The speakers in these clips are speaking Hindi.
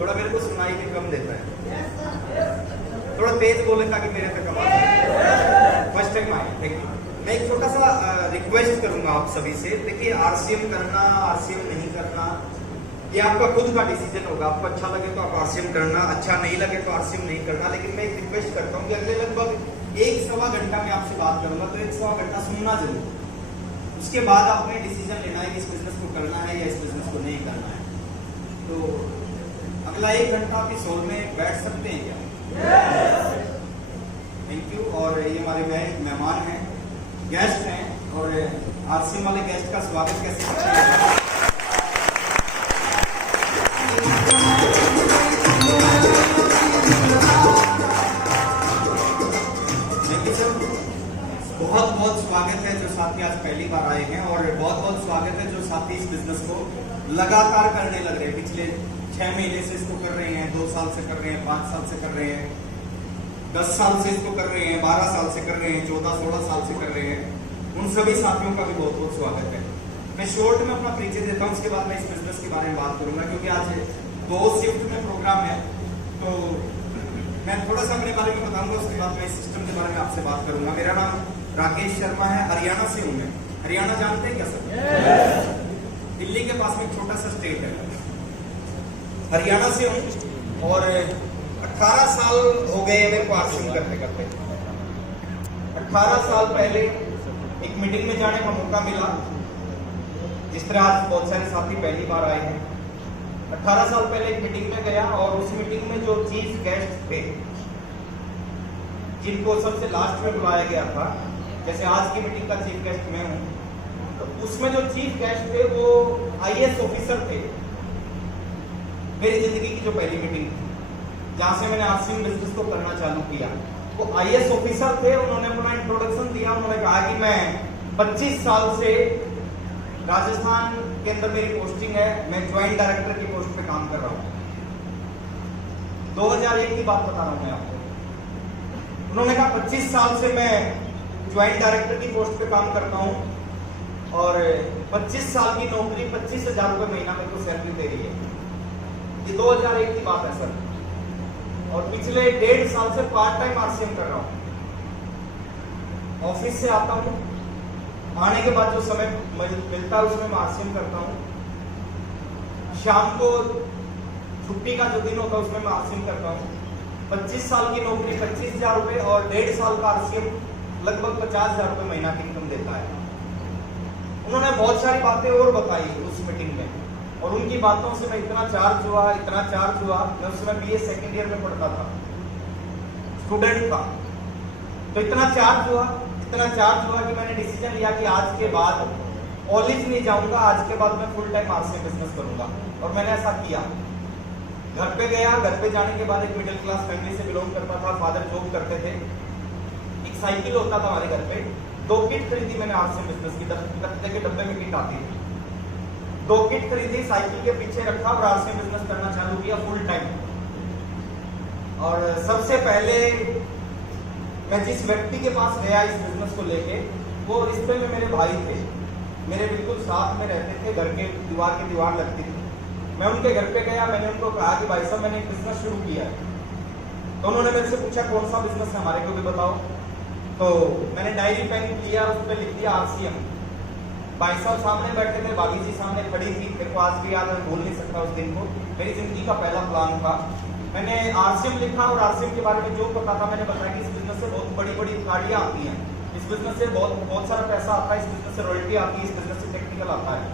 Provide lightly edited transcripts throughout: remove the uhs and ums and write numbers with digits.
थोड़ा मेरे को सुनाई भी कम देता है, थोड़ा तेज बोले ताकि मेरे पे कम आ जाए। फर्स्ट टाइम आए, थैंक यू। मैं एक छोटा सा रिक्वेस्ट करूंगा आप सभी से। देखिए, आरसीएम करना, आरसीएम नहीं करना, ये आपका खुद का डिसीजन होगा। आपको अच्छा लगे तो आप आरसीएम करना, अच्छा नहीं लगे तो आरसीएम नहीं करना। लेकिन मैं एक रिक्वेस्ट करता हूँ कि अगले लगभग 1-1.25 घंटा मैं आपसे बात करूंगा, तो 1-1.25 घंटा सुनना जरूर। उसके बाद आपने डिसीजन लेना है कि इस बिजनेस को करना है या इस बिजनेस को नहीं करना है। तो अगला 1 घंटा आप इस हॉल में बैठ सकते हैं क्या? Thank you. और ये हमारे मेहमान हैं, गेस्ट हैं, और आरसीएम वाले गेस्ट का स्वागत कैसे करते हैं? बहुत बहुत स्वागत है जो साथी आज पहली बार आए हैं, और बहुत बहुत स्वागत है जो साथी इस बिजनेस को लगातार करने लग रहे हैं। पिछले 6 महीने से इसको कर रहे हैं, 2 साल से कर रहे हैं, 5 साल से कर रहे हैं, 10 साल से इसको कर रहे हैं, 12 साल से कर रहे हैं, 14-16 साल से कर रहे हैं। उन सभी साथियों का भी बहुत बहुत स्वागत है। मैं शॉर्ट में अपना परिचय देता हूँ, उसके बाद मैं इस बिजनेस के बारे में बात करूंगा, क्योंकि आज 2 शिफ्ट में प्रोग्राम है। तो मैं थोड़ा सा अपने बारे में बताऊंगा, उसके बाद मैं इस सिस्टम के बारे में आपसे बात करूंगा। मेरा नाम राकेश शर्मा है, हरियाणा से हूँ मैं। हरियाणा जानते हैं क्या सर? दिल्ली के पास में एक छोटा सा स्टेट है। हरियाणा से हूँ और 18 साल हो गए मेरे को आरसीएम करते करते। 18 साल पहले एक मीटिंग में जाने का मौका मिला, जिस तरह आज बहुत सारे साथी पहली बार आए हैं। 18 साल पहले एक मीटिंग में गया, और उस मीटिंग में जो चीफ गेस्ट थे, जिनको सबसे लास्ट में बुलाया गया था, जैसे आज की मीटिंग का चीफ गेस्ट मैं हूं, तो उसमें जो चीफ गेस्ट थे वो आईएएस ऑफिसर थे। मेरी जिंदगी की जो पहली मीटिंग थी, जहां से मैंने आरसीएम बिजनेस को करना चालू किया, वो आईएएस ऑफिसर थे। उन्होंने अपना इंट्रोडक्शन दिया। उन्होंने कहा कि मैं 25 साल से राजस्थान के अंदर मेरी पोस्टिंग है, मैं ज्वाइंट डायरेक्टर की पोस्ट पे काम कर रहा हूँ। 2001 की बात बता रहा हूँ मैं आपको। उन्होंने कहा 25 साल से मैं ज्वाइंट डायरेक्टर की पोस्ट पे काम करता हूँ, और 25 साल की नौकरी 25,000 रुपये महीना मेरे को सैलरी दे रही है। ये 2001 की बात है सर। और पिछले 1.5 साल से पार्ट टाइम आरसीएम कर रहा हूँ। ऑफिस से आता हूँ, आने के बाद जो समय मिलता है उसमें मैं आरसीएम करता हूँ। शाम को छुट्टी का जो दिन होता है उसमें मैं आरसीएम करता हूँ। 25 साल की नौकरी 25,000 रुपये, और 1.5 साल का आरसीएम लगभग 50,000 रुपये महीना की इनकम देता है। उन्होंने बहुत सारी बातें और बताई उस मीटिंग में, और उनकी बातों से मैं इतना चार्ज हुआ। मैं उस समय बीए सेकेंड ईयर में पढ़ता था, स्टूडेंट था। तो इतना चार्ज हुआ कि मैंने डिसीजन लिया कि आज के बाद कॉलेज नहीं जाऊंगा, आज के बाद मैं फुल टाइम आरसीएम बिजनेस करूंगा। और मैंने ऐसा किया। घर पे गया, घर पे जाने के बाद एक मिडिल क्लास फैमिली से बिलोंग करता था, फादर जॉब करते थे। एक साइकिल होता था हमारे घर पे, 2 किट खरीदी मैंने आरसीएम बिजनेस की। 10 के डब्बे में किट आती थी। 2 किट खरीदी, साइकिल के पीछे रखा और आरसीएम बिजनेस करना चालू किया फुल टाइम। और सबसे पहले मैं जिस व्यक्ति के पास गया इस बिजनेस को लेके, वो रिश्ते में मेरे भाई थे, मेरे बिल्कुल साथ में रहते थे, घर के दीवार की दीवार लगती थी। मैं उनके घर पे गया, मैंने उनको कहा कि भाई साहब मैंने एक बिजनेस शुरू किया है। तो उन्होंने मेरे से पूछा कौन सा बिजनेस है, हमारे को भी बताओ। तो मैंने डायरी पेन लिया, उस पर लिख दिया आरसीएम। भाई साहब सामने बैठे थे, भाभी जी सामने खड़ी थी। मेरे को आज भी याद है, भूल नहीं सकता उस दिन को। मेरी जिंदगी का पहला प्लान था। मैंने आरसीएम लिखा, और आरसीएम के बारे में जो पता था मैंने बताया कि इस बिजनेस से बहुत बड़ी बड़ी गाड़ियां आती हैं, इस बिजनेस से बहुत सारा पैसा आता है, इस बिजनेस से रॉयल्टी आती है, इस बिजनेस से टेक्निकल आता है।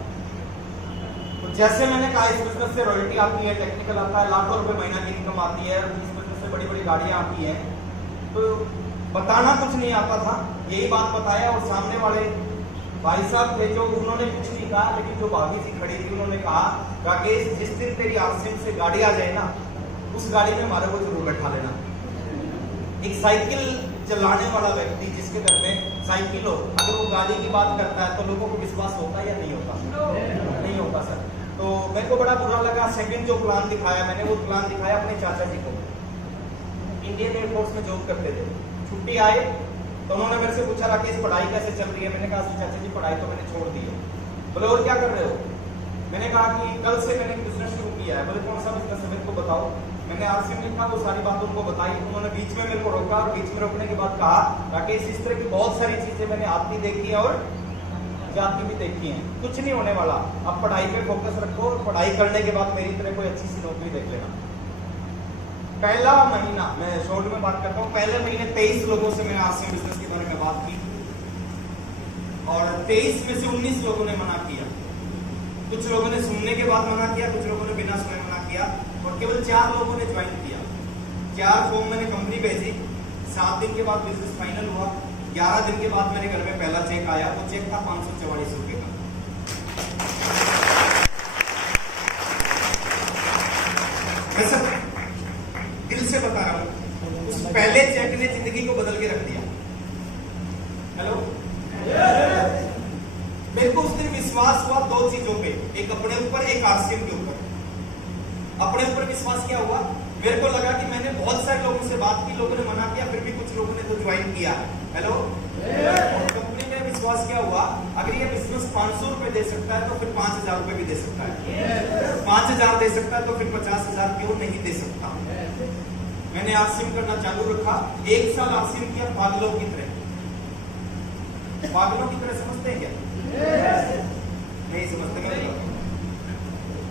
तो जैसे मैंने कहा इस बिजनेस से रॉयल्टी आती है, टेक्निकल आता है, लाखों रुपए महीना की इनकम आती है, इस बिजनेस से बड़ी बड़ी गाड़ियां आती हैं, तो बताना कुछ नहीं आता था, यही बात बताया। और सामने वाले भाई साहब थे जो, उन्होंने कुछ नहीं कहा, लेकिन जो भाभी जी खड़ी थी उन्होंने कहा राकेश जिस दिन तेरी आरसीएम से गाड़ी आ जाए ना, उस गाड़ी में हमारे को जरूर बैठा लेना। एक साइकिल चलाने वाला व्यक्ति जिसके घर में साइकिल हो, अगर वो गाड़ी की बात करता है तो लोगों को विश्वास होता है या नहीं होता? नहीं होता सर। तो मेरे को बड़ा बुरा लगा। सेकंड जो प्लान दिखाया मैंने, वो प्लान दिखाया अपने चाचा जी को, इंडियन एयरफोर्स में जॉब करते थे। छुट्टी आए तो उन्होंने मेरे से पूछा राकेश पढ़ाई कैसे चल रही है? मैंने कहा चाचा जी पढ़ाई तो मैंने छोड़ दी है। बोले और क्या कर रहे हो? मैंने कहा कि कल से मैंने बिजनेस शुरू किया है। बोले कौन सा बिजनेस है मेरे को बताओ। मैंने आरसीएम लिखा, वो सारी बातों उनको बताई। उन्होंने बीच में मेरे को रोका और बीच में रोकने के बाद कहा राकेश इस तरह की बहुत सारी चीजें मैंने आती देखी है और जाती भी देखी हैं, कुछ नहीं होने वाला, अब पढ़ाई पे फोकस रखो और पढ़ाई करने के बाद मेरी तरह कोई अच्छी सी नौकरी देख लेना। पहला महीना, मैं शॉर्ट में बात करता हूँ, पहले महीने 23 लोगों से मैंने आरसीएम बिजनेस के बारे में बात की और 23 में से 19 लोगों ने मना किया। कुछ लोगों ने सुनने के बाद मना किया, कुछ लोगों ने बिना सुने मना किया और केवल 4 लोगों ने ज्वाइन किया। 4 फॉर्म मैंने कंपनी भेजी, 7 दिन के बाद बिजनेस फाइनल हुआ। 11 दिन के बाद मेरे घर में पहला चेक आया, वो चेक था 544 रुपए का। मैं सब दिल से बता रहा हूं, उस पहले चेक ने जिंदगी को बदल के रख दिया। हेलो, मेरे को उस दिन विश्वास हुआ 2 चीजों पे, एक अपने ऊपर, एक आरसीएम के ऊपर। अपने ऊपर विश्वास क्या हुआ, मेरे को लगा कि मैंने बहुत सारे लोगों से बात की, लोगों ने मना किया, फिर भी कुछ लोगों ने तो ज्वाइन किया। हेलो, कंपनी में विश्वास क्या हुआ, अगर ये बिजनेस 500 रुपए दे सकता है तो फिर 5000 रुपए भी दे सकता है। 5000 दे सकता है तो फिर 50000 क्यों नहीं दे सकता। मैंने आरसीएम करना चालू रखा, 1 साल आरसीएम किया पागलों की तरह। पागलों की तरह समझते हैं क्या? नहीं समझते।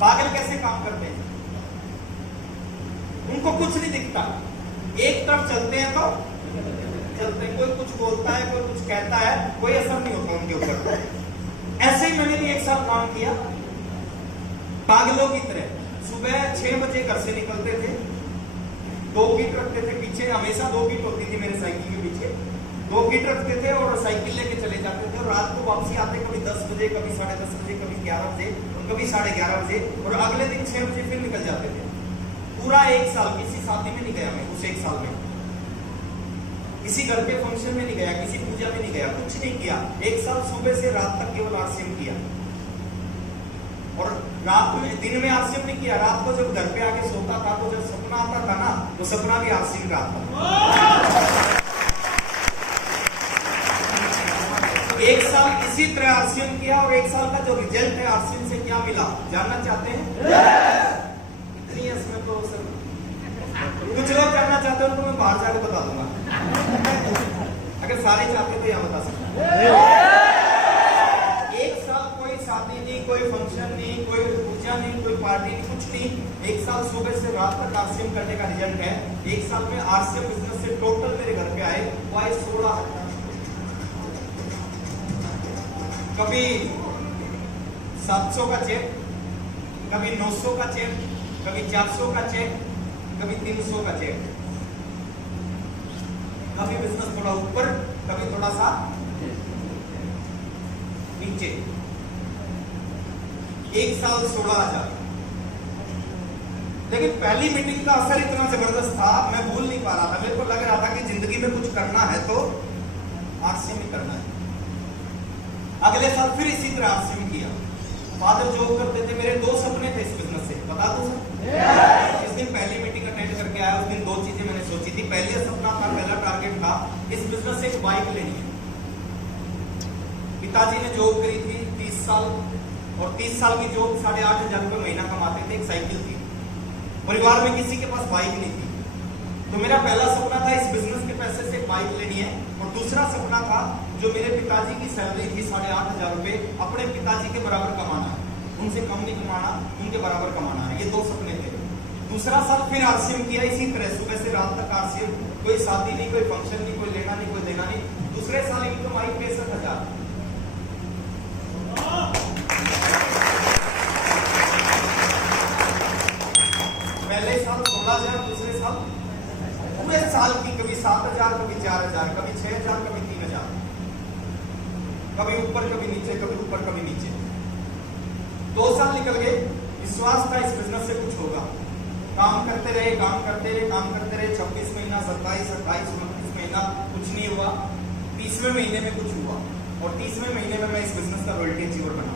पागल कैसे काम करते हैं, उनको कुछ नहीं दिखता, एक तरफ चलते हैं तो चलते हैं, कोई कुछ बोलता है, कोई कुछ कहता है, कोई असर नहीं होता उनके ऊपर। ऐसे ही मैंने भी 1 साल काम किया पागलों की तरह। सुबह 6 बजे घर से निकलते थे, 2 किट रखते थे पीछे, हमेशा 2 किट होती थी मेरे साइकिल के पीछे, 2 किट रखते थे और साइकिल लेके चले जाते थे और रात को वापसी आते कभी 10 बजे, कभी 10:30 बजे, कभी 11 बजे और कभी 11:30 बजे और अगले दिन 6 बजे फिर निकल जाते थे। पूरा 1 साल किसी शादी में नहीं गया मैं उस 1 साल में, किसी घर के फंक्शन में नहीं गया, किसी पूजा में नहीं गया, कुछ नहीं किया। 1 साल सुबह से रात तक केवल आरसीएम किया और रात में, दिन में आरसीएम नहीं किया। रात को जब घर पे आके सोता था तो जब सपना आता था ना, तो सपना भी आरसीएम का आता। 1 साल इसी तरह आरसीएम किया और 1 साल का जो रिजल्ट है आरसीएम से क्या मिला जानना चाहते हैं? इतनी है इसमें तो सर, कुछ लोग जानना चाहते हो तो मैं बाहर जाकर बता दूंगा, अगर सारे चाहते तो यहाँ बता सकते। 1 साल कोई शादी नहीं, कोई फंक्शन नहीं, कोई पूजा नहीं, कोई पार्टी नहीं, कुछ नहीं। 1 साल सुबह से रात तक आरसीएम करने का रिजल्ट है। 1 साल में आरसीएम बिजनेस से टोटल मेरे घर पे आए वो आए 16। कभी 700 का चेक, कभी 900 का चेक, कभी 400 का चेक, कभी 300 का चेक, कभी बिजनेस थोड़ा ऊपर, कभी थोड़ा सा नीचे। 1 साल 16,000। लेकिन पहली मीटिंग का असर इतना जबरदस्त था, मैं भूल नहीं पा रहा था। मेरे को लग रहा था कि जिंदगी में कुछ करना है तो आरसीएम ही करना है। अगले साल फिर इसी तरह आरसीएम किया। फादर जॉब करते थे, मेरे 2 सपने थे इस बिजनेस से, बता दूं सर। जिस दिन पहली मीटिंग अटेंड करके आया उस दिन 2 चीजें मैंने सोची थी। पहले सपना था, पहला टारगेट था इस बिजनेस से एक बाइक लेनी है। पिताजी ने जॉब करी थी 30 साल और 30 साल की जॉब 8,500 रुपए महीना कमाते थे, एक साइकिल थी। परिवार में किसी के पास बाइक नहीं थी, तो मेरा पहला सपना था इस बिजनेस के पैसे से बाइक लेनी है। और दूसरा सपना था जो मेरे पिताजी की सैलरी थी 8,500 रुपए, अपने पिताजी के बराबर कमाना है, उनसे कम नहीं कमाना, उनके बराबर कमाना है। ये 2 सपने थे। दूसरा साल फिर आरसीएम किया इसी तरह, सुबह से रात तक आरसीएम, कोई शादी नहीं, कोई फंक्शन नहीं, कोई लेना नहीं, कोई देना नहीं। दूसरे साल इनकम आई 65,000। पहले साल 16,000, दूसरे साल पूरे साल की कभी 7,000, कभी 4,000, कभी 6,000, कभी 3,000, कभी ऊपर कभी नीचे, कभी ऊपर कभी नीचे। 2 साल निकल गए। विश्वास था इस बिजनेस से कुछ होगा। काम करते रहे, काम करते रहे, काम करते रहे। 26 महीना, 27, 28, 29 महीना, कुछ नहीं हुआ। 30वें महीने में कुछ हुआ और 30वें महीने में मैं इस बिजनेस का रॉयल्टी अचीवर बना।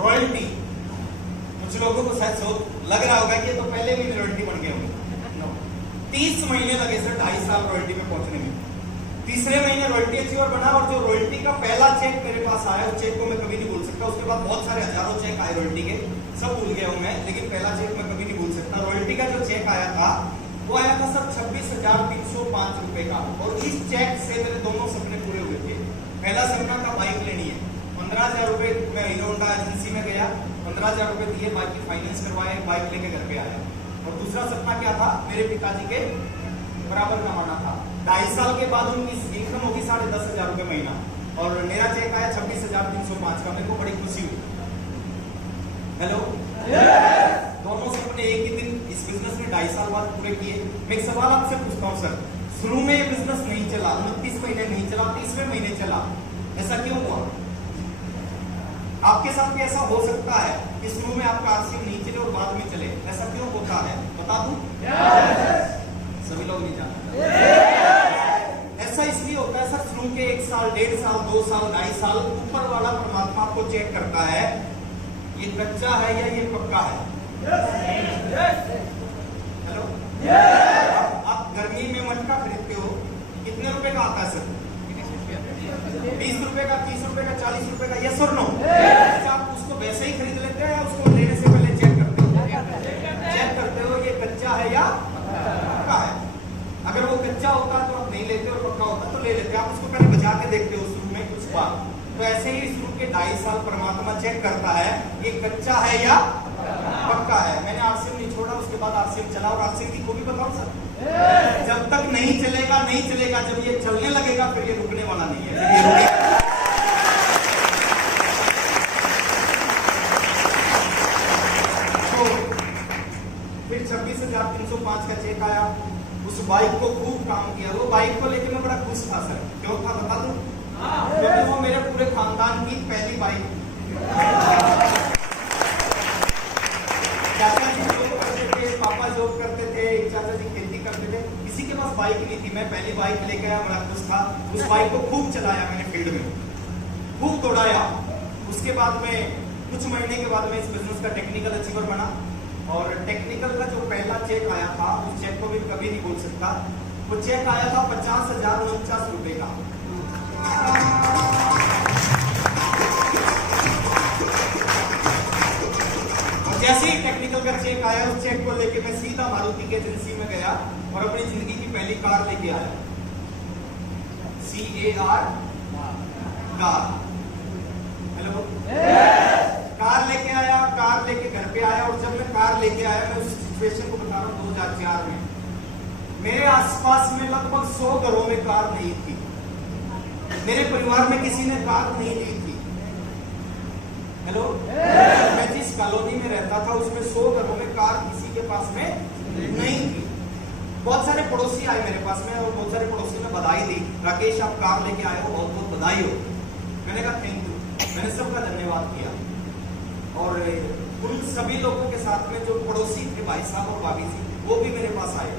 रॉयल्टी, कुछ लोगों को शायद लग रहा होगा कि ये तो पहले भी रॉयल्टी बन गए होंगे। 30 महीने लगे सर, 2.5 साल रॉयल्टी में पहुंचने में। तीसरे महीने रॉयल्टी क्वालिटी अचीवर बना और जो रॉयल्टी का पहला चेक मेरे पास आया उस चेक को मैं कभी नहीं भूल सकता। उसके बाद बहुत सारे हजारों चेक आए रॉयल्टी के, सब भूल गया हूं मैं, लेकिन पहला चेक मैं कभी नहीं भूल सकता। रॉयल्टी का जो चेक आया था वो आया था सर 26,305 रुपए का, और इस चेक से मेरे दोनों सपने पूरे हुए थे। पहला सपना था बाइक लेनी है, 15,000 रुपए मैं हीरो होंडा एजेंसी में गया, 15,000 रुपए दिए, बाइक की फाइनेंस करवाया, बाइक लेके घर पे आया। और दूसरा सपना क्या था, मेरे पिताजी के बराबर कमाना था। 2.5 साल के बाद उनकी इनकम होगी 10,500 रुपए महीना, और मेरा चेक आया 26,305 का। मेरे को बड़ी खुशी हुई। हेलो, दोनों सपने एक ही दिन इस बिजनेस में 2.5 साल बाद पूरे किए। मैं एक सवाल आपसे पूछता हूँ सर, शुरू में ये बिजनेस नहीं चला, 29 महीने नहीं चला, 30वें महीने चला, ऐसा क्यों हुआ? आपके साथ भी ऐसा हो सकता है कि शुरू में आपका आरसीएम नहीं चले और बाद में चले, ऐसा क्यों होता है? बता दूं? सभी लोग नहीं जानते। ऐसा इसलिए होता है सर, शुरू के 1 साल, 1.5 साल, 2 साल, 2.5 साल ऊपर वाला परमात्मा आपको चेक करता है, ये कच्चा है या ये पक्का है। हेलो, आप गर्मी में मटका खरीदते हो, कितने रुपए का आता है सर? 20 रुपए का, 30 रुपए का, 40 रुपए का, यस और नो? अच्छा, आप उसको वैसे ही खरीद लेते हैं या उसको लेने से पहले चेक करते हो? चेक करते हो ये कच्चा है या पक्का है। अगर वो कच्चा होता तो आप नहीं लेते, और पक्का होता तो ले लेते। आप उसको पहले बजा के देखते हो शुरू में कुछ बार। तो ऐसे ही शुरू के 2.5 साल परमात्मा चेक करता है ये कच्चा है या पक्का है। मैंने आरसीएम नहीं छोड़ा, उसके बाद आरसीएम चला, और आरसीएम की खूबी बताऊं सर, जब तक नहीं चलेगा नहीं चलेगा, जब ये चलने लगेगा फिर ये रुकने वाला नहीं है। तो फिर 26,305 का चेक आया, उस बाइक को खूब काम किया। वो बाइक को लेकर मैं बड़ा खुश था सर। क्यों था बता दूं? क्योंकि वो मेरे पूरे खानदान की पहली बाइक। चाचा जी जॉब करते थे, पापा जॉब करते थे, चाचा जी खेती करते थे, किसी के पास बाइक नहीं थी। मैं पहली बाइक लेके आया, बड़ा खुश था। उस बाइक को खूब चलाया मैंने, फील्ड में खूब दौड़ाया। उसके बाद में कुछ महीने के बाद में इस बिजनेस का टेक्निकल अचीवर बना, और टेक्निकल का जो पहला चेक आया था उस चेक को भी कभी नहीं भूल सकता। वो चेक आया था 50,049 रुपए का। जैसे ही टेक्निकल का चेक आया, उस चेक को लेके मैं सीधा मारुति की एजेंसी में गया और अपनी जिंदगी की पहली कार लेके आया, CAR कार। हेलो, कार लेके आया, कार लेके घर पे आया। और जब मैं कार लेके आया, मैं उस सिचुएशन को बता रहा हूँ, 2004 में मेरे आसपास में लगभग 100 घरों में कार नहीं थी। मेरे परिवार में किसी ने कार नहीं ली थी। हेलो, मैं जिस कॉलोनी में रहता था उसमें 100 घरों में कार किसी के पास में नहीं थी। बहुत सारे पड़ोसी आए मेरे पास में, और बहुत सारे पड़ोसी ने बधाई दी, राकेश आप कार लेके आए हो, बहुत बहुत बधाई हो। मैंने कहा थैंक यू, मैंने सबका धन्यवाद किया। और उन सभी लोगों के साथ में जो पड़ोसी थे, भाई साहब और भाभी जी, वो भी मेरे पास आए।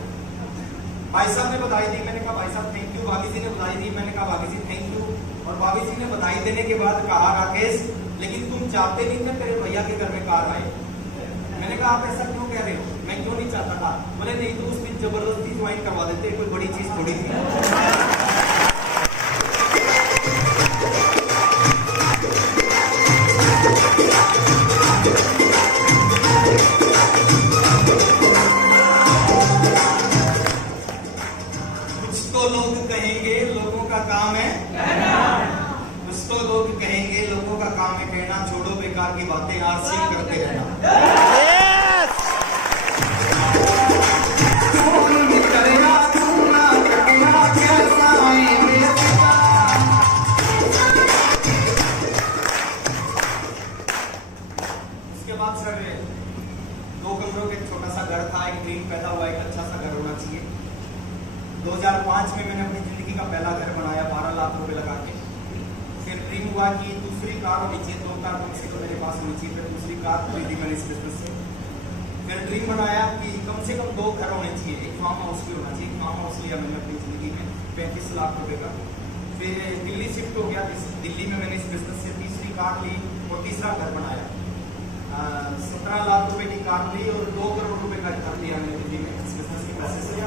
भाई साहब ने बधाई दी, मैंने कहा भाई साहब थैंक यू। भाभी जी ने बधाई दी, मैंने कहा भाभी जी थैंक यू। और भाभी जी ने बधाई देने के बाद कहा, राकेश लेकिन तुम चाहते नहीं थे तेरे भैया के घर में कार आए। मैंने कहा आप ऐसा क्यों कह रहे हो? मैं क्यों नहीं चाहता था? बोले नहीं तो उस दिन जबरदस्ती ज्वाइन करवा देते, कोई बड़ी चीज थोड़ी थी। कुछ तो लोग कहेंगे लोगों का काम है कहना, कुछ तो लोग कहेंगे लोगों का काम है कहना, छोड़ो बेकार की बातें, आरसीएम करते रहना। उसके बाद सर 2 कमरों का एक छोटा सा घर था, एक ड्रीम पैदा हुआ, एक अच्छा सा घर होना चाहिए। 2005 में मैंने अपनी जिंदगी का पहला घर बनाया 12 लाख रुपए लगा के। फिर ड्रीम हुआ कि दूसरी कार होनी चाहिए, 2 कार कम से कम मेरे पास होनी चाहिए। फिर दूसरी कार खरीदी मैंने इस बिजनेस से। फिर ड्रीम बनाया कि कम से कम 2 घर होने चाहिए, एक फार्म हाउस भी होना चाहिए। फार्म हाउस लिया मैंने अपनी जिंदगी में 35 लाख रुपए का। फिर दिल्ली शिफ्ट हो गया, दिल्ली में मैंने इस बिजनेस से तीसरी कार ली और तीसरा घर बनाया। 17 लाख रुपए की कार ली और 2 करोड़ रुपए का घर लिया मैंने दिल्ली में इस बिजनेस के पैसे से।